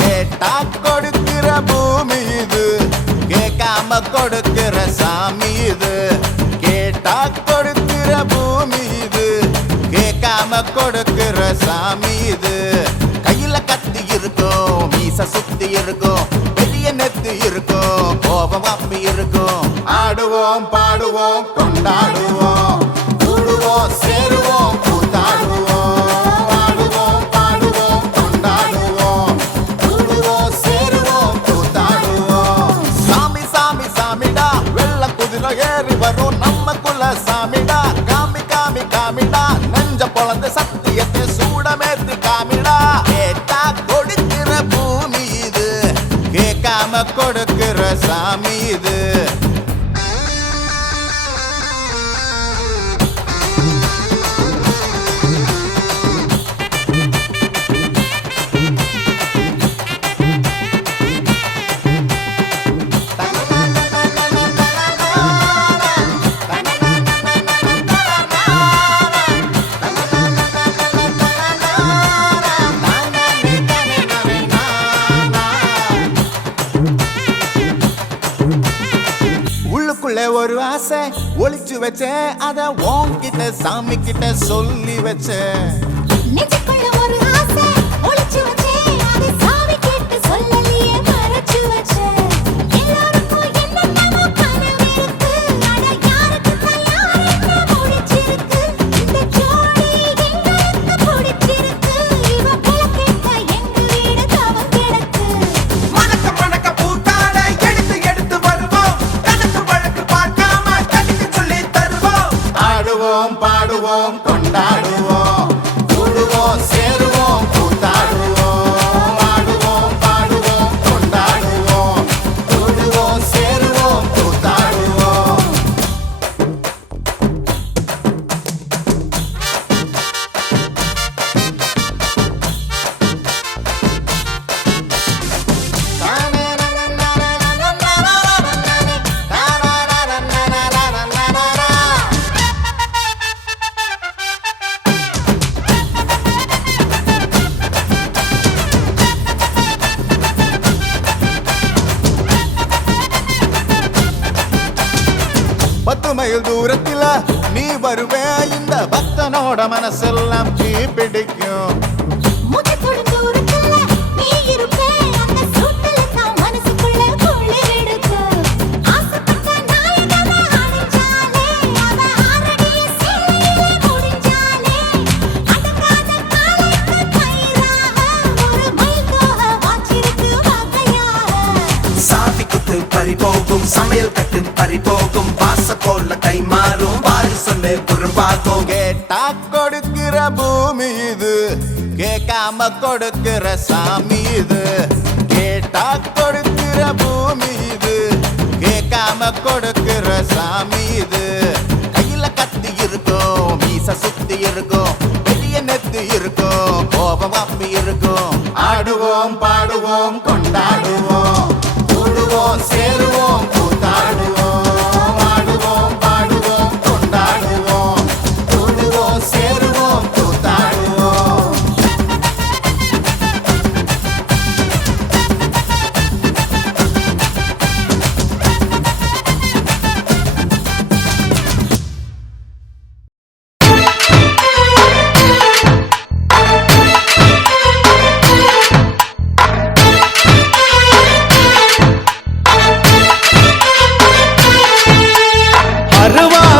கேட்டா கொடுக்கிற பூமி இது, கேட்காம கொடுக்கிற சாமி இது. கேட்டா கொடுக்கிற பூமி இது, கேட்காம கொடுக்கிற சாமி இது. கையில கத்தி இருக்கும், மீச சுத்தி இருக்கும், பெரிய நெத்தி இருக்கும், கோபம் அப்பி இருக்கும். ஆடுவோம் பாடுவோம் கொண்டாடுவோம், கூடுவோம் சேருவோம் கூத்தாடுவோம். ஆடுவோம் பாடுவோம் கொண்டாடுவோம், கூடுவோம் சேருவோம் கூத்தாடுவோம். சாமி சாமி சாமிடா, வெள்ள குதிரை ஏறி வரும் நம்ம குல சாமிடா. காமி காமி காமிடா, நெஞ்ச பொழந்த சத்தியத்தை சூடமேத்தி காமிடா. கேட்டா கொடுக்கிற பூமி இது, கேட்காம கொடுக்கிற சாமி இது. உள்ளுக்குள்ள ஒரு ஆசை ஒளிச்சு வச்சேன், அத உன்கிட்ட சாமி கிட்ட சொல்லி வச்சேன். நெஞ்சுக்குள்ள ஒரு ஆசை ஒளிச்சு வச்சேன், அதை சாமி கிட்ட சொல்லலையே மறைச்சு வச்சேன். எல்லாருக்கும் என்னென்னமோ கனவு இருக்கு, அட யாருக்கு யார் என்ன முடிச்சிருக்கு. இந்த ஜோடி எங்களுக்கு பிடிச்சிருக்கு, இவ புலக்கிட்ட எங்க வீடு தவம் கிடக்கு. மணக்க மணக்க பூத்தாட எடுத்து எடுத்து வருவோம், கணக்கு வழக்கு பார்க்காம கணக்கு சொல்லி தருவோம். ஆடுவோம் பாடுவோம் கொண்டாடுவோம், கூடுவோம் சேருவோம் கூத்தாடுவோம். ஆடுவோம் பாடுவோம் கொண்டாடுவோம், கூடுவோம் சேருவோம் கூத்தாடுவோம். பத்து மைல் தூரத்தில நீ வருவே, இந்த பக்தனோட மனசெல்லாம் தீ பிடிக்கும். முகத்தோட தூரத்துல நீ இருப்பே, அந்த சூட்டுல தான் மனசுக்குள்ள குளிர் எடுக்கு. ஆசைப்பட்ட நாயகனை அடைஞ்சாலே, அவ ஆறடி சேலையிலே முடிஞ்சாலே, அடங்காத காலைக்கு கயிறாக ஒரு மயில் தோகை வாச்சிருக்கு வகையாக. சாவி குத்து பறி போகும், சமையல் கட்டு பறி போகும், வாச போல கை மாறும், வாரி சொல்லு குறும்பாகும். கேட்டா கொடுக்கிற பூமி இது, கேட்காம கொடுக்கிற சாமி இது. கேட்டா கொடுக்கிற பூமி இது, கேட்காம கொடுக்கிற சாமி இது. கையில கத்தி இருக்கும், மீச சுத்தி இருக்கும், பெரிய நெத்தி இருக்கும், கோபம் அப்பி இருக்கும். ஆடுவோம் பாடுவோம் கொண்டாடுவோம், கூடுவோம் சேருவோம் கூத்தாடுவோம். ஆடுவோம் பாடுவோம் கொண்டாடுவோம், கூடுவோம் சேருவோம் கூத்தாடுவோம்.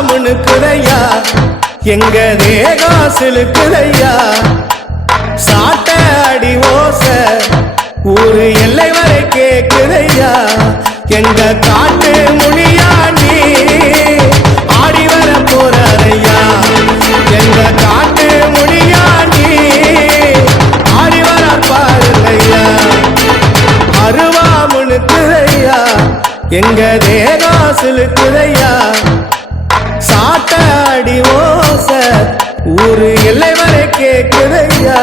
முணுக்குதையா, எங்க தேகம் சிலுக்குதையா. சாட்ட அடி ஓச ஊரு எல்லை வரை கேக்குதையா. எங்க காட்டு முனியா நீ ஆடி வர போறாரையா. எங்க காட்டு முனியா நீ ஆடி வர பாருங்கய்யா. அருவா முணுக்குதையா, எங்க தேகம் சிலுக்குதையா. சாட்ட அடி ஓச ஊரு எல்லை வரை கேக்குதையா.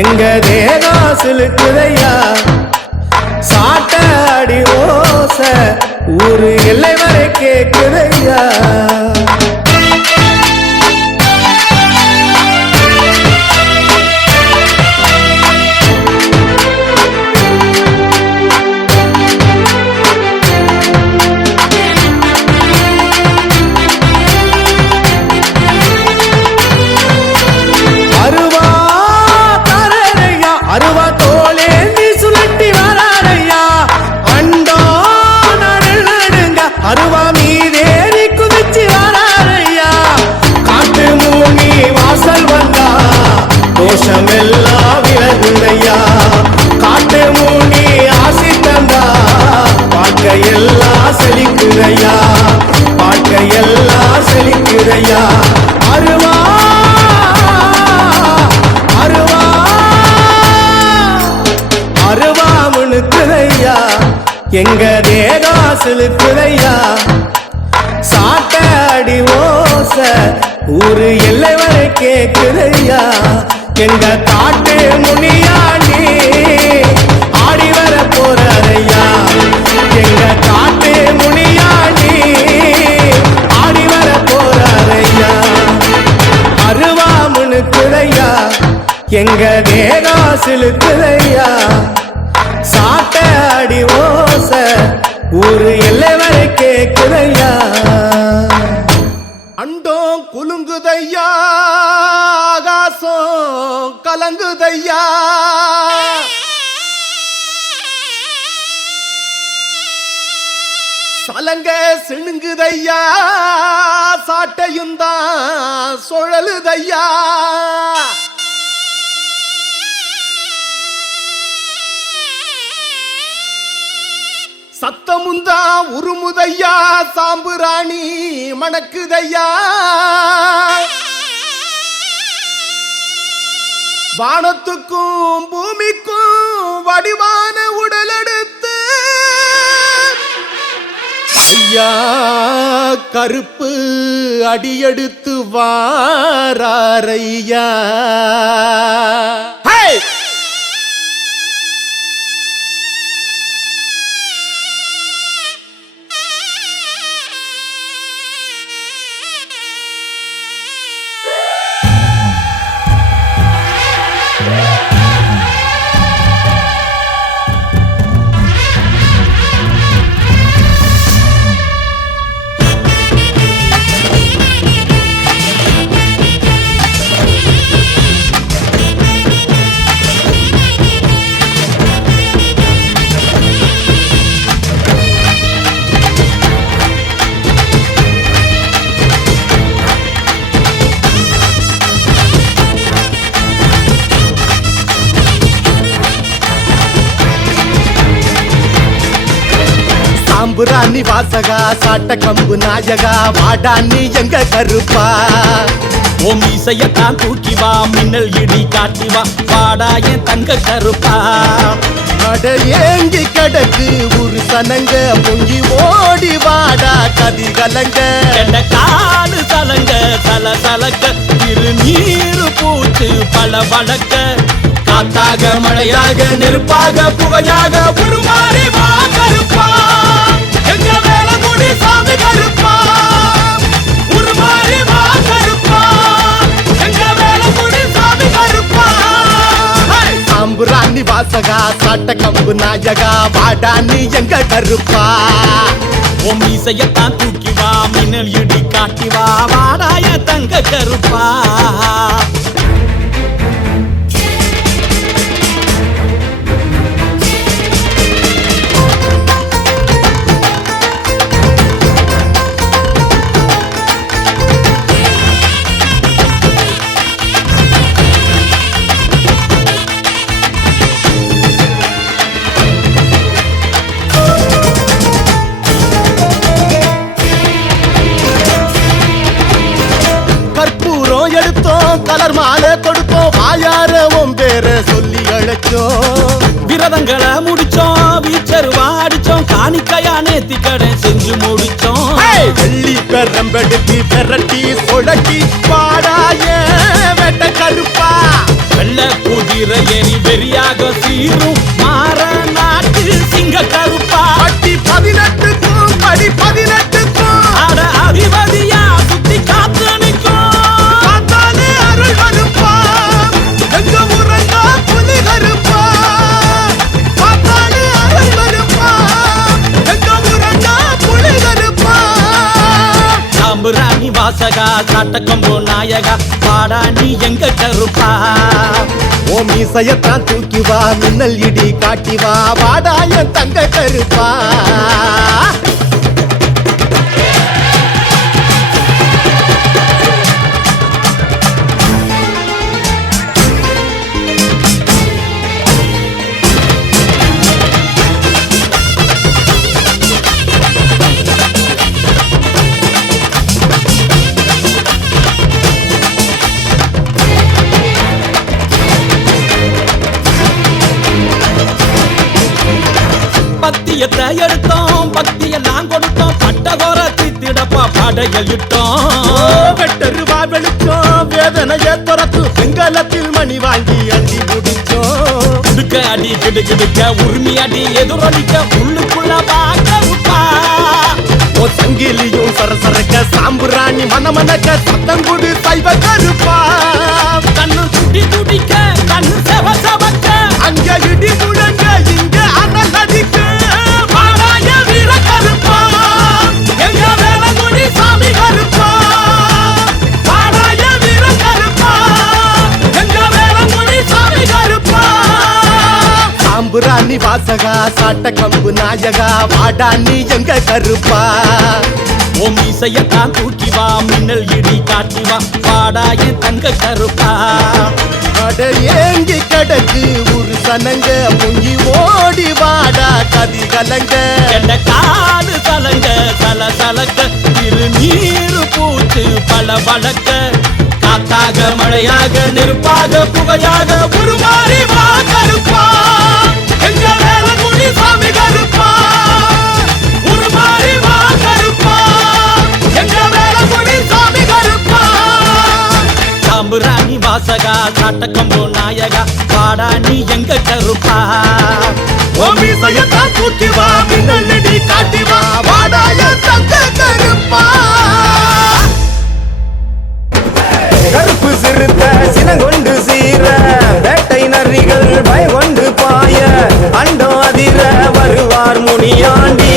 எங்க தேகம் சிலுக்குதையா சாட்ட அடி ஓசை ஊரு எல்லை வரை கேக்குதையா அருவா தோளேந்தி சுழட்டி வராரையா அண்டோ நடுங்க அருவா மீதேறி குதிச்சு வராரையா காட்டு மூங்கி வாசல் வந்தா தோஷமெல்லாம் விலகுதையா காட்டு மூங்கி ஆசி தந்தா வாழ்க்கையெல்லாம் செழிக்குதையா வாழ்க்கையெல்லாம் செழிக்குதையா அருவா அருவாமுனுக்குதையா எங்க தேகம் சிலுக்குதையா சாட்ட அடி ஓசை ஊரு எல்லை வரை கேக்குதையா எங்க காட்டு முனியாண்டி ஆடி வர போறாரையா எங்க காட்டு முனியாண்டி ஆடி வர போறாரையா அருவாமுனுக்குதையா எங்க தேகம் சிலுக்குதையா சாட்ட அடி ஓசை ஊரு எல்லை வரை கேக்குதையா அண்டோம் குலுங்குதையா ஆகாசம் கலங்குதையா சலங்க சிணுங்குதையா சாட்டையும் தான் சுழலுதையா சத்தமுந்தா உருமுதையா சாம்புராணி மணக்குதையா வானத்துக்கும் பூமிக்கும் வடிவான உடல் எடுத்து ஐயா கருப்பு அடியெடுத்து வாராரையா சாம்புராணி வாசகா சாட்ட கம்பு நாயகா வாடா நீ எங்க கருப்பா ஓம் இசையத்தான் தூக்கி வா மின்னல் இடி காட்டி வா வாடா என் தங்க கருப்பா அட ஏங்கி கடக்கு ஒரு சனங்க பொங்கி ஓடி வாடா கதி கலங்க என்ன காலு சலங்க சல சலக்க இரு நீரு பூத்து பல வழக்க காத்தாக மழையாக நெருப்பாக புகையாக உருமாறி வா கருப்பா எங்க மேல முடி சாமி கருப்பா உருமாறி வா கருப்பா எங்க மேல முடி சாமி கருப்பா சாம்புராணி வாசகா சாட்ட கம்பு நாயகா வாடா நீ எங்க கருப்பா ஓம் இசையத்தான் தூக்கி வா மின்னல் இடி காட்டி வா வாடாய தங்க கருப்பா கலர் மாலை கொடுத்தோம் வாயாரவும் பேர சொல்லி அழைச்சோம் விரதங்களை முடிச்சோம் வீச்சருவா அடிச்சோம் காணிக்கையா நேத்தி கடை செஞ்சு முடிச்சோம் வெள்ளி பெரம்பெடுத்து பெரட்டி சொடட்டி பாடாய வெட்ட கருப்பா வெள்ள குதிரைய நகை சீரும் மாற நாட்டு சிங்க கருப்பா பட்டி 18க்கும் படி 18க்கும் அட அதிபதியா சுத்தி காத்து நிற்கும் காத்தாலே அருள் வருப்பா எங்க முருகா புலி கருப்பா காத்தாலே அருள் வருப்பா எங்க முருகா புலி கருப்பா சாம்புராணி வாசகா சாட்டக்கம்போ நாயகா பாடா நீ எங்க கருப்பா ஓ மீசையத்தான் தூக்கி வா மின்னல் இடி காட்டி வா வாடா என் தங்க கருப்பா பத்தியத்தை எடுத்தோம் பக்தியெல்லாம் கொடுத்தோம் பட்டகோர தித்திடப்பா படைகள் இட்டோம் வெட்டருவா வெளிச்சோம் வேதனைய துரத்து வெங்கலத்தில் மணி வாங்கி அண்டி முடிச்சோம் கிடுக்க அடி கிடுக்கிடுக்க உரிமை அடி எதிரொலிக்க உள்ளுக்குள்ள பாக்கருப்பா ஓ சங்கிலியும் சரசரக்க சாம்புராணி மனமனக்க சத்தம் குடு சைவ கருப்பா கண்ணு துடி துடிக்க கண்ணு செவ செவக்க அங்க இடி முழங்க இங்க அனல் அடிக்க பாடாய வீர கருப்பா எங்க வேலங்குடி சாமி கருப்பா பாடாய வீர கருப்பா எங்க வேலங்குடி சாமி கருப்பா சாம்புராணி வாசகா சாட்ட கம்பு நாயகா வாடா நீ எங்க கருப்பா ஓ மீசையத்தான் தூக்கி வா மின்னல் இடி காட்டி வா பாடா என் தங்க கருப்பா அட ஏங்கி கடக்கு ஒரு சனங்க முங்கி ஓடி வாடா கதி கலங்க எந்த காது சலங்க சல சலக்க திருநீரு பூத்து பல வழக்க காத்தாக மழையாக நெருப்பாக புகையாக உருமாறி வா கருப்பா எங்க வேலங்குடி சாமி கருப்பா உருமாறி வா கருப்பா எங்க வேலங்குடி சாமி கருப்பா சாம்புராணி வாசகா சாட்டக்கம்போ நாயகா பாடா நீ எங்க கருப்பா ஓ மீசையத்தான் தூக்கி வா மின்னல் இடி காட்டி வா வாடா என் தங்க கருப்பா கருப்பு சிறுத்த சினங்கொண்டு சீர வேட்டை நரிகள் பயங்கொண்டு பாய அண்டம் அதிர வருவார் முனியாண்டி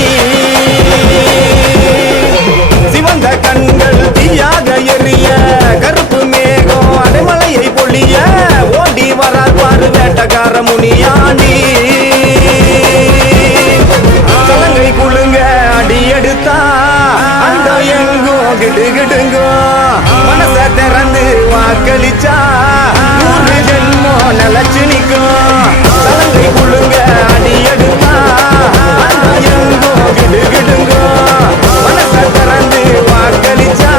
சிவந்த கண்கள் தீயாக எரிய கருப்பு மேகம் அடைமலையை பொழிய ஓடி வரார் பாரு வேட்டக்கார முனியாண்டி சலங்கை குழுங்க அடி எடுத்தா அந்த எங்கோ கிடுகிடுங்கோ மனச திறந்து வாக்களிச்சா 100 ஜென்மம் நிலச்சு நிற்கும் சலங்கை குழுங்க அடி எடுத்தா அந்த எங்கோ கிடுகிடுங்கோ மனச திறந்து வாக்களிச்சா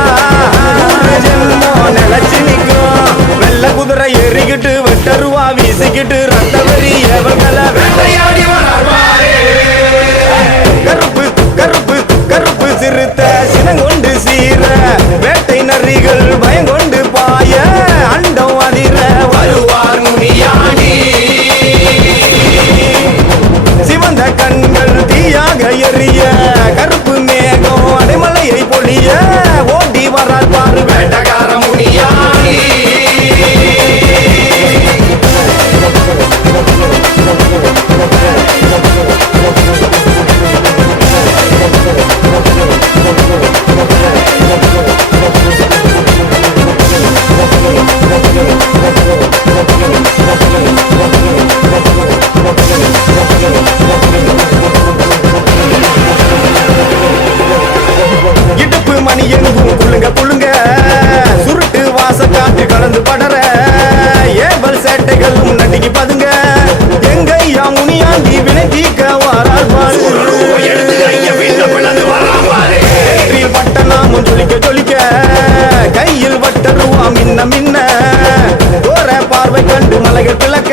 100 ஜென்மம் நிலச்சு நிற்கும் வெள்ள குதிரை ஏறிக்கிட்டு வெட்டருவா வீசிக்கிட்டு ரத்த வெறி ஏவல்களை வேட்டையாடி வளர்வாரே கருப்பு கருப்பு கருப்பு சிறுத்த சினங்கொண்டு சீர வேட்டை நரிகள் பயங்கொண்டு பாய அண்டம் அதிர வருவார் முனியாண்டி சிவந்த கண்கள் தீயாக எரிய கருப்பு மேகம் அடைமலையை பொழிய ஓடி வரார் பாரு வேட்டக்கார முனியாண்டி இடுப்பு மணி எங்கும் குளுங்க குளுங்க சுருட்டு வாச காற்று கலந்து படற ஏவல் சேட்டைகளும் நட்டிக்கு பதுங்க எங்கையா முனியாண்டி வினை தீக்க வாரார் பாரு பட்ட நாமும் ஜொலிக்க ஜொலிக்க கையில் வட்டருவா மின்ன மின்ன தோர பார்வை கண்டு மலைகள் பிளக்க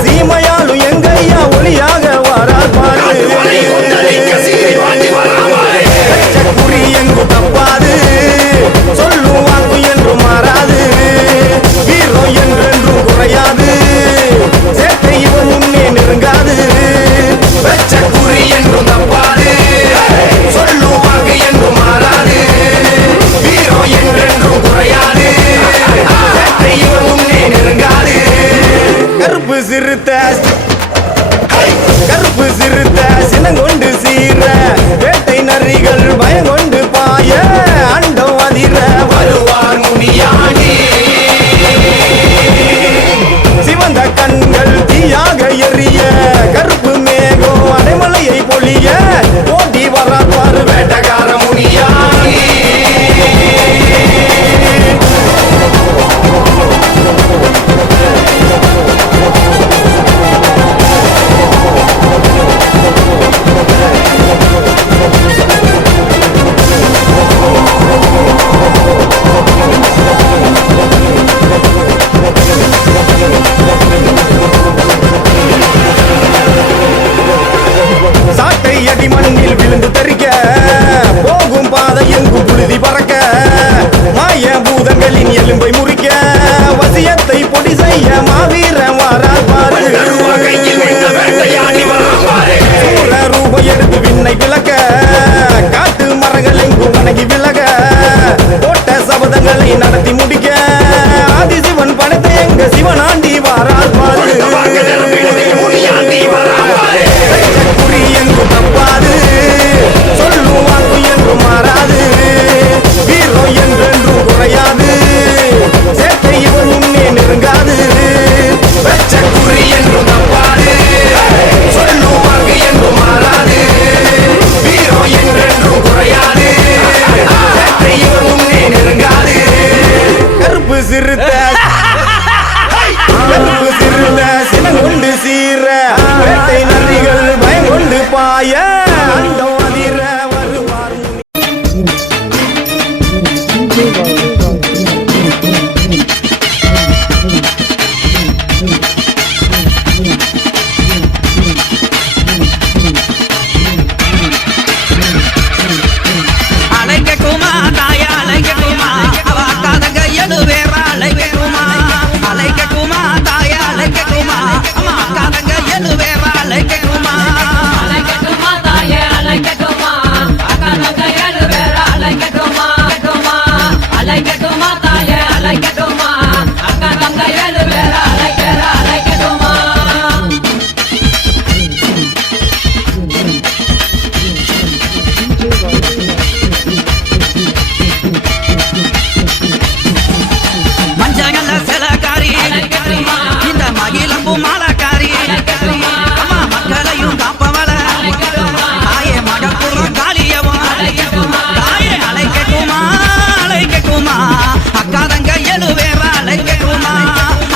சீமையாலும் எங்கையா ஒளியாக வாரார் பாரு குறி எங்கு தப்பாது சொல்லும் வாக்கு என்றும் மாறாது வீரம் என்றென்றும் குறையாது சேட்டை இவன் சிறுத்த கருப்பு சிறுத்த சினங்கொண்டு சீர வேட்டை நரிகள் பயங்கொண்டு பாய அண்டம் அதிர வருவார் அலைக்கட்டுமா தாயா அலைக்கட்டுமா அவ அக்காதங்க எது வேற அலைக்கட்டுமா அலைக்கட்டுமா தாயா அலைக்கட்டுமா அவ அக்காதங்க எது வேற அலைக்கட்டுமா அலைக்கட்டுமா தாயே அலைக்கட்டுமா அக்காதங்க எது வேற அலைக்கட்டுமா அலைக்கட்டுமா தாயே அலைக்கட்டுமா அக்காதங்க எது வேற அலைக்கட்டுமா மஞ்சள் சிலக்காரி இந்த மகிழம்பு மாலக்காரி அம்மா மக்களையும் காப்பவள தாயே மகப்புறம் காளியவும் தாயே அலைக்கட்டுமா அலைக்கட்டுமா அக்காதங்க எது வேற அலைக்கட்டுமா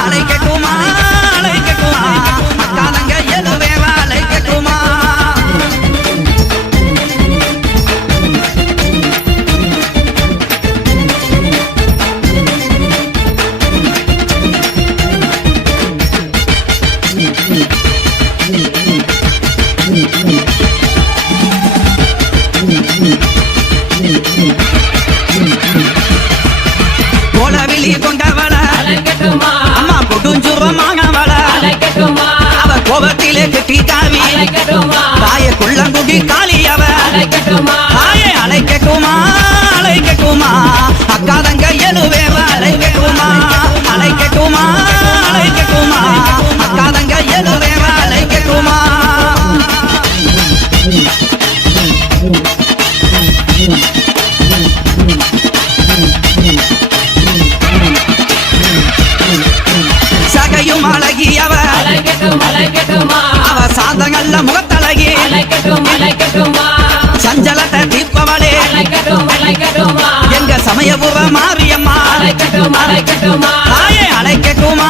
அலைக்கட்டுமா அலைக்கட்டுமா அக்காதங்க எது வேற அலைக்கட்டுமா கோலவிழி கொண்டவள அலைக்கட்டுமா அம்மா கொடுஞ்சுரமானவள அலைக்கட்டுமா அவ கோபத்திலே கட்டி தாவி அலைக்கட்டுமா தாய குள்ளங்குடி காளியவ அலைக்கட்டுமா தாயே அலைக்கட்டுமா அலைக்கட்டுமா அக்காதங்க எது வேற அலைக்கட்டுமா அலைக்கட்டுமா அலைக்கட்டுமா அக்காதங்க எது வேற அலைக்கட்டுமா சகையும் அழகியவ அலைக்கட்டுமா அவ சாந்தங்கள்ல முகத்தழகி அலைக்கட்டுமா சஞ்சலத்தை தீர்ப்பவளே அலைக்கட்டுமா எங்க சமயபுர மாரியம்மா அலைக்கட்டுமா தாயே அலைக்கட்டுமா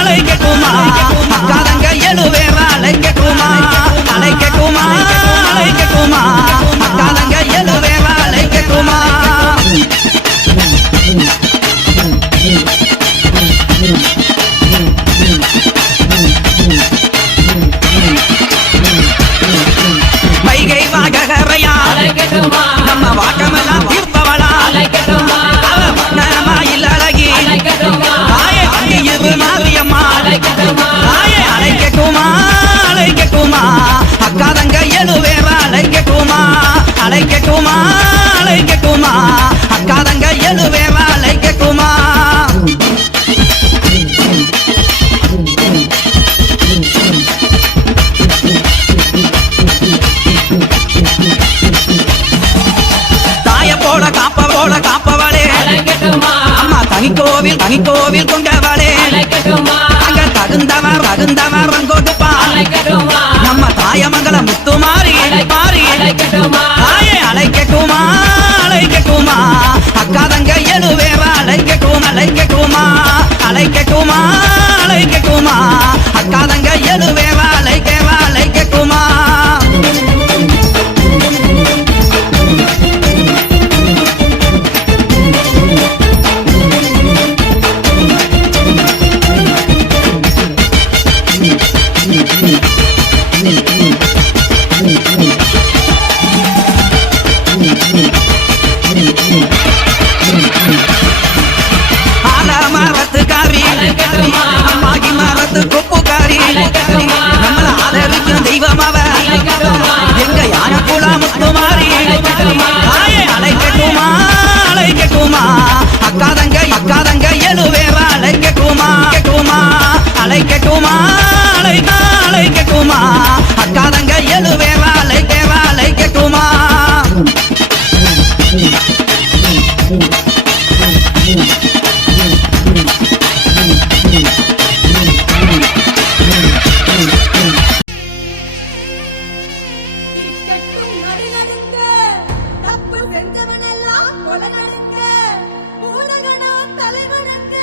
அலைக்கட்டுமா அக்காதங்க எது வேற அலைக்கட்டுமா அலைக்கட்டுமா அலைக்கட்டுமா அக்காதங்க எது வேற அலைக்கட்டுமா வைகை வாகரையா அலைக்கட்டுமா நம்ம வாக்கமெல்லாம் தீர்ப்பவளா அலைக்கட்டுமா அவ வண்ணமாயில் அழகி அலைக்கட்டுமா தாயே அங்கியிரு மாரியம்மா அலைக்கட்டுமா தாயே அலைக்கட்டுமா அலைக்கட்டுமா அக்காதங்க எது வேற அலைக்கட்டுமா அலைக்கட்டுமா அலைக்கட்டுமா அக்காதங்க எது வேற அலைக்கட்டுமா தாய போல காப்பவளே அலைக்கட்டுமா அம்மா தனிக்கோவில் கொண்டவளே அலைக்கட்டுமா அங்க தகுந்தவர் கொடுப்பா அலைக்கட்டுமா நம்ம தாயமங்கல முத்துமாரி மாறி அலைக்கட்டுமா தாயே அலைக்கட்டுமா அலைக்கட்டுமா அக்காதங்க எது வேற அலைக்கட்டுமா அலைக்கட்டுமா அலைக்கட்டுமா அலைக்கட்டுமா அக்காதங்க எது வேற அலைக்கட்டுமா ஆலமரத்துக்காரி அம்மாகி மரத்து கொப்புக்காரி நம்மள ஆதரிக்கும் தெய்வம் அவ எங்க யானைக்குளா முத்துமாரி தாயே அலைக்கட்டுமா அலைக்கட்டுமா அக்காதங்க எது வேற அலைக்கட்டுமா அலைக்கட்டுமா அலைக்கட்டுமா அக்காதங்க எது வேற அலைக்கட்டுமா இக்கட்டும் நடுநடுங்க, தப்பு செஞ்சவனெல்லாம் கொலை நடுங்க, ஊடகனா தலைவணங்க.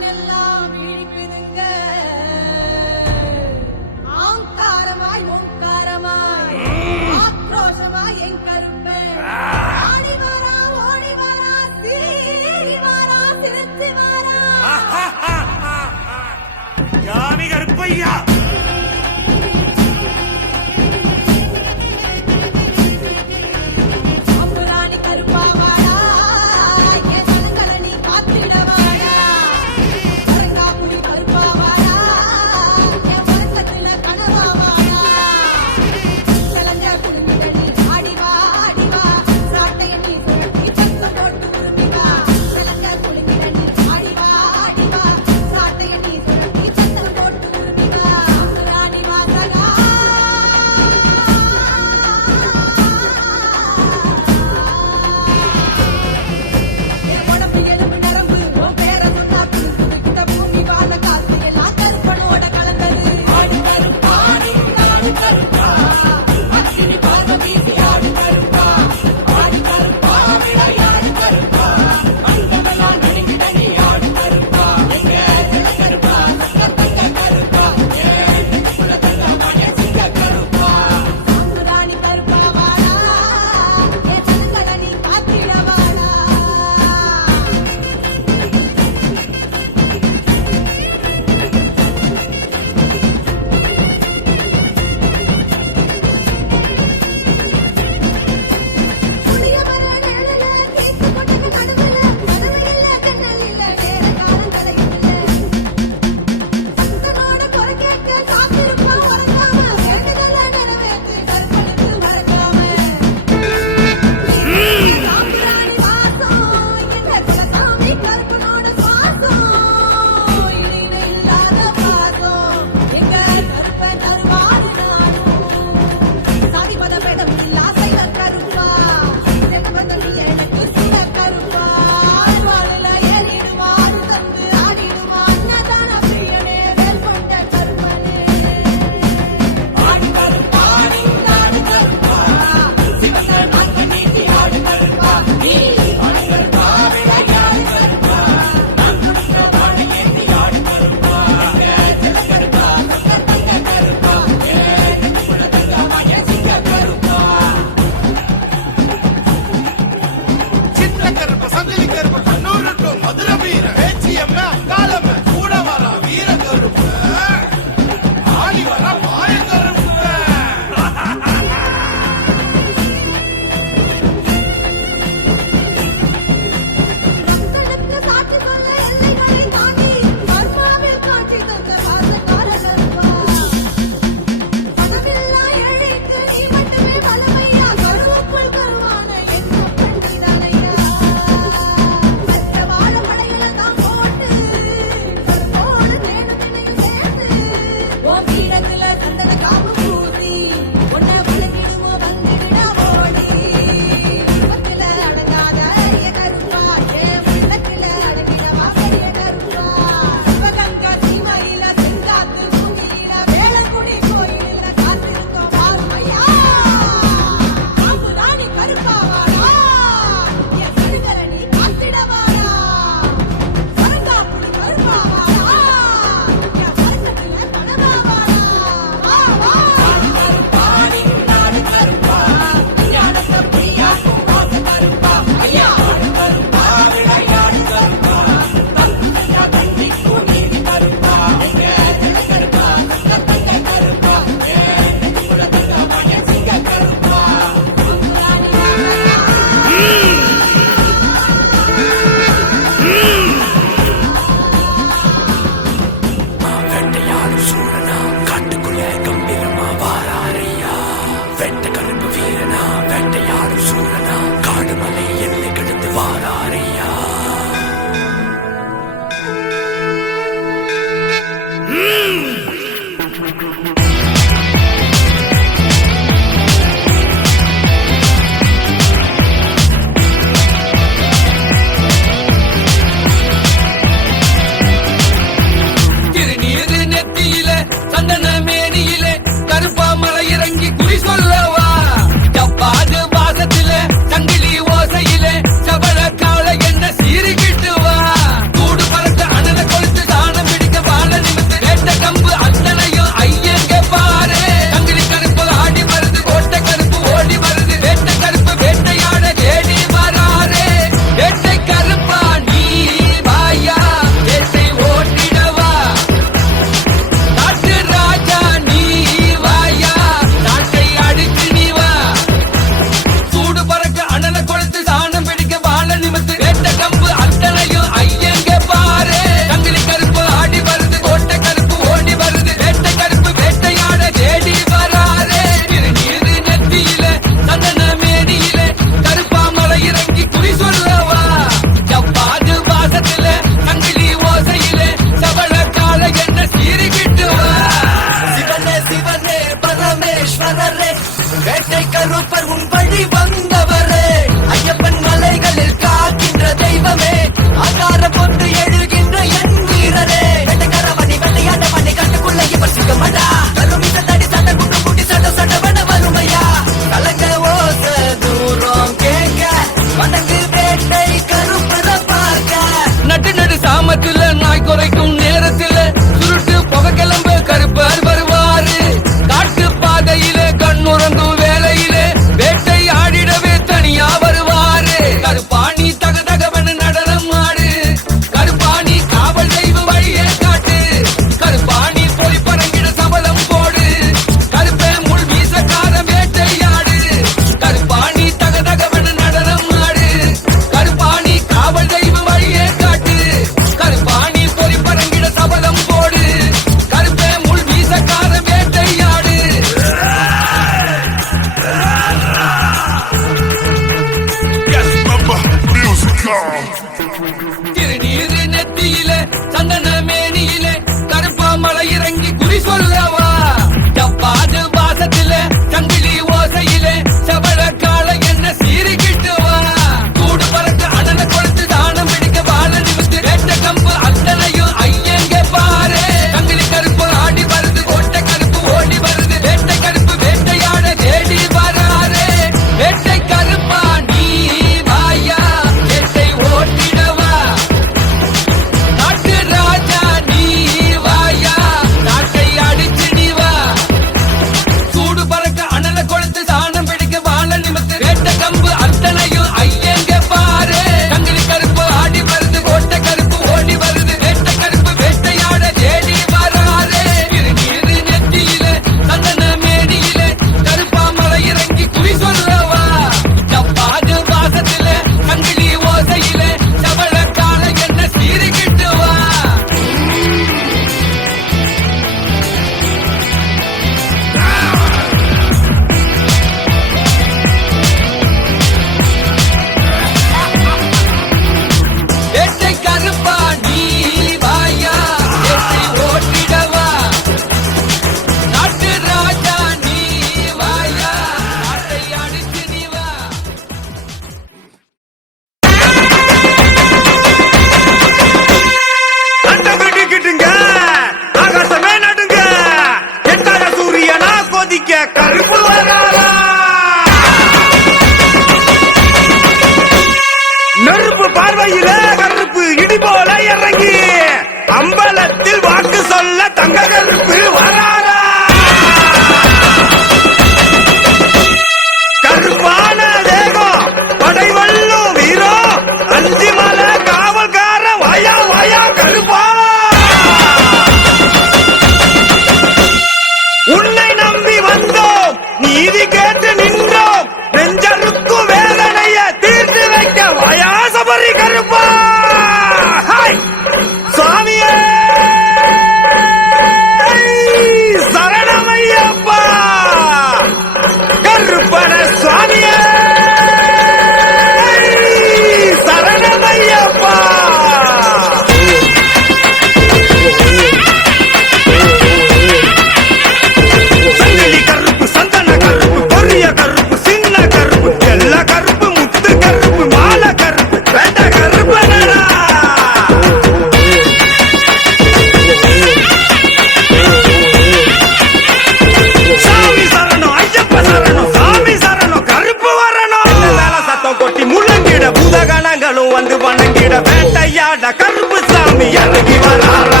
சத்தம் கொட்டி முழங்கிட பூதகணங்களும் வந்து வணங்கிட வேட்டையாட கருப்பு சாமி இறங்கி வராரா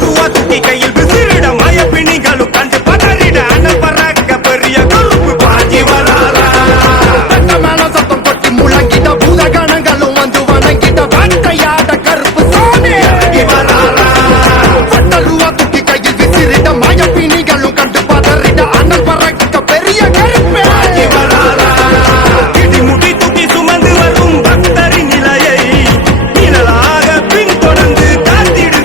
ரூபா தூக்கி கையில் விசிறிட மயப்பிணிகளும் கண்டு பதறிட அண்ணன் பறக்க பெரிய கருப்பு பாஞ்சி வராரா மேல சத்தம் கொட்டி முழங்கிட்ட பூதகணங்களும் வந்து வணங்கிட்ட வேட்டையாட கருப்பு சாமி இறங்கி வராரா பட்டருவா தூக்கி கையில் விசிறிட்ட மயப்பிணிகளும் கண்டு பதறிட அண்ணன் பறக்க பெரிய கருப்பு பாஞ்சி வராரா இடிமுடி தூக்கி சுமந்து வரும் பக்தரின் நிலையை நிழலாக பின்தொடர்ந்து காத்திடு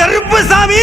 கருப்பு சாமி